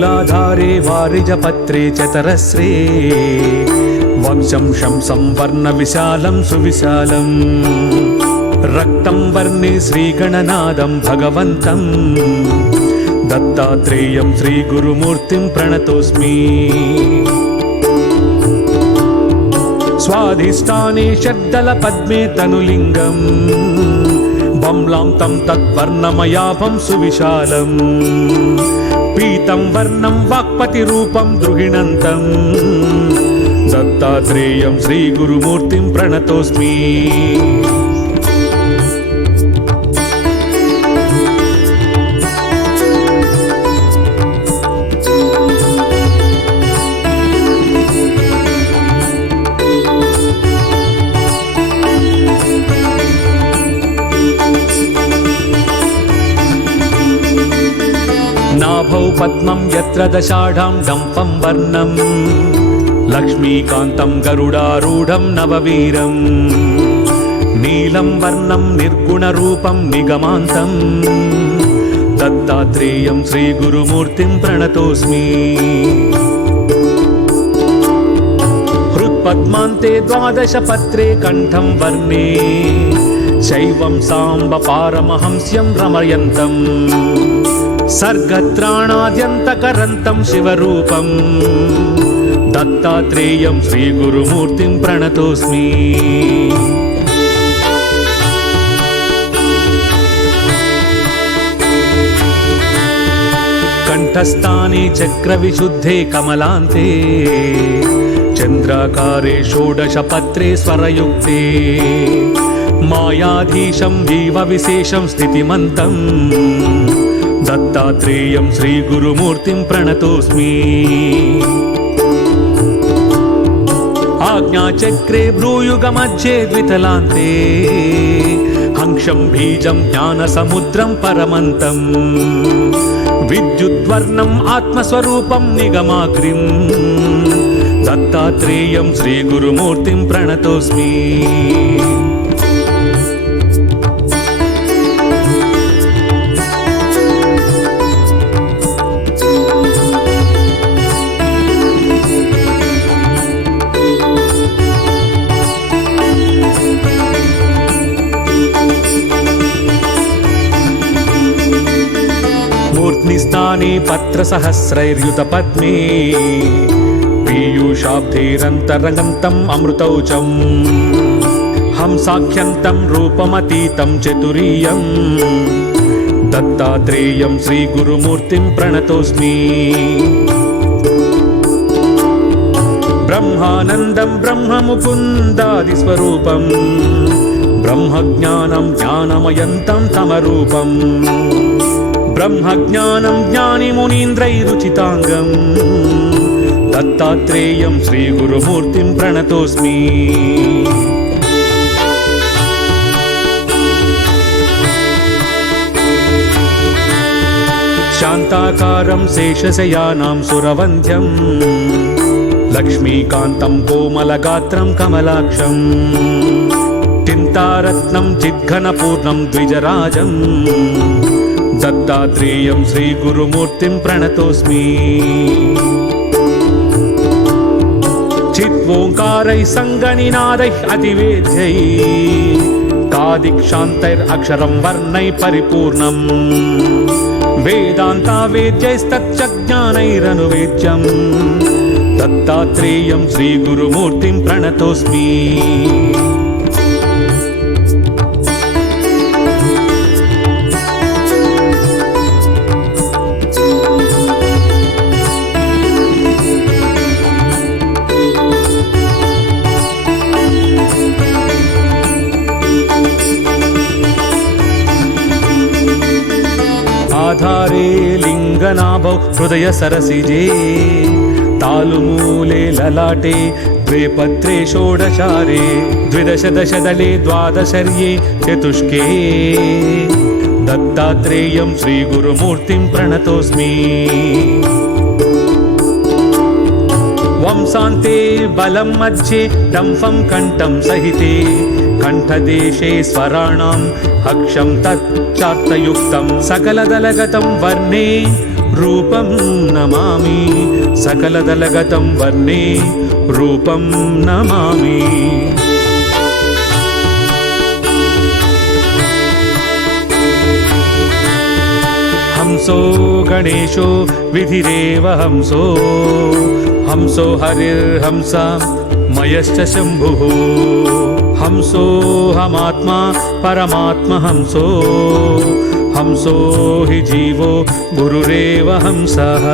मूलाधारे वारिजपत्रे चतरस्रे वंशं शंसं वर्णविशालं सुविशालम् रक्तं वर्णे श्रीगणनादं भगवन्तं दत्तात्रेयं श्रीगुरुमूर्तिं प्रणतोऽस्मि। स्वाधिष्ठाने षड्दलपद्मे तनुलिङ्गम् बम्लां तं तद्वर्णमयाभं सुविशालम् पीतं वर्णं वाक्पतिरूपं द्रुहिणन्तं दत्तात्रेयं श्रीगुरुमूर्तिं प्रणतोऽस्मि। नाभौ पद्मं यत्र दशाढं डम्फं वर्णं लक्ष्मीकान्तं गरुडारूढं नववीरं नीलं वर्णं निर्गुणरूपं निगमान्तं दत्तात्रेयं श्रीगुरुमूर्तिं प्रणतोऽस्मि। हृत्पद्मान्ते द्वादशपत्रे कण्ठं वर्णे शैवं साम्ब पारमहंस्यं रमयन्तं सर्गत्राणाद्यन्तकरन्तं शिवरूपं दत्तात्रेयं श्रीगुरुमूर्तिं प्रणतोऽस्मि। कण्ठस्थाने चक्रविशुद्धे कमलान्ते चन्द्राकारे षोडशपत्रे स्वरयुक्ते मायाधीशं जीवविशेषं स्थितिमन्तं दत्तात्रेयं श्रीगुरुमूर्तिं प्रणतोऽस्मि। आज्ञाचक्रे भ्रूयुगमध्ये द्वितलान्ते हंसं बीजं ज्ञानसमुद्रं परमन्तं विद्युद्वर्णम् आत्मस्वरूपं निगमाग्रिं दत्तात्रेयं श्रीगुरुमूर्तिं प्रणतोऽस्मि। मूर्ध्निस्थाने पत्रसहस्रैर्युतपद्मे पीयूषाब्धैरन्तरङ्गन्तम् अमृतौचं हंसाख्यन्तं रूपमतीतं चतुरीयं दत्तात्रेयं श्रीगुरुमूर्तिं प्रणतोऽस्मि। ब्रह्मानन्दं ब्रह्ममुकुन्दादिस्वरूपं ब्रह्मज्ञानं ज्ञानमयन्तं तमरूपम् ब्रह्मज्ञानं ज्ञानिमुनीन्द्रैरुचिताङ्गं दत्तात्रेयं श्रीगुरुमूर्तिं प्रणतोऽस्मि। शान्ताकारं शेषशयानां सुरवन्ध्यं लक्ष्मीकान्तं कोमलगात्रं कमलाक्षं चिन्तारत्नं चिद्घनपूर्णं द्विजराजं दत्तात्रेयं श्रीगुरुमूर्तिं प्रणतोऽस्मि। चिद्ओङ्कारैः सङ्गनिनादैः अतिवेद्यैः कादिक्षान्तैरक्षरं वर्णैः परिपूर्णं वेदान्तावेद्यैस्तच्चज्ञानैरनुवेद्यं दत्तात्रेयं श्रीगुरुमूर्तिं प्रणतोऽस्मि। आधारे लिङ्गनाभौ हृदय सरसिजे तालुमूले ललाटे द्वे पत्रे षोडशारे द्विदश दशदले द्वादशर्ये चतुष्के दत्तात्रेयं श्रीगुरुमूर्तिं प्रणतोऽस्मि। वंशान्ते बलं मध्ये डम्फं कण्ठं सहिते कंठदेशे स्वराणाम् अक्षं तच्चार्थयुक्तं सकलदलगतं वर्णे रूपं नमामि सकलदलगतं वर्णे रूपं नमामि हंसो गणेशो विधिरेव हंसो हंसो हरिर्हंसा मयश्च शम्भुः हंसोऽहमात्मा परमात्मा हंसो हंसो हि जीवो गुरुरेव हंसः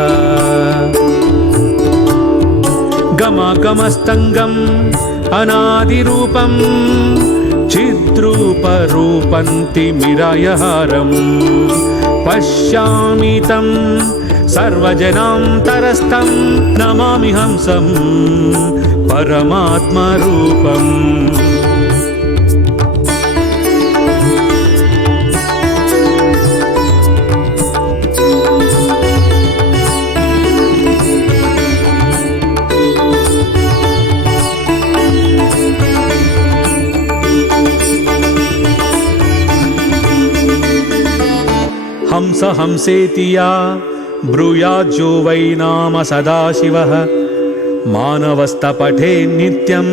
गमगमस्तङ्गम् अनादिरूपं चिद्रूपरूपन्तिमिरायहारम् पश्यामि तं सर्वजनान्तरस्थं नमामि हंसं परमात्मरूपम् हंस हंसेति या ब्रूयाज्जो वै नाम सदाशिवः मानवस्तपठे नित्यं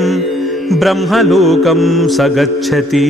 ब्रह्मलोकं स गच्छति।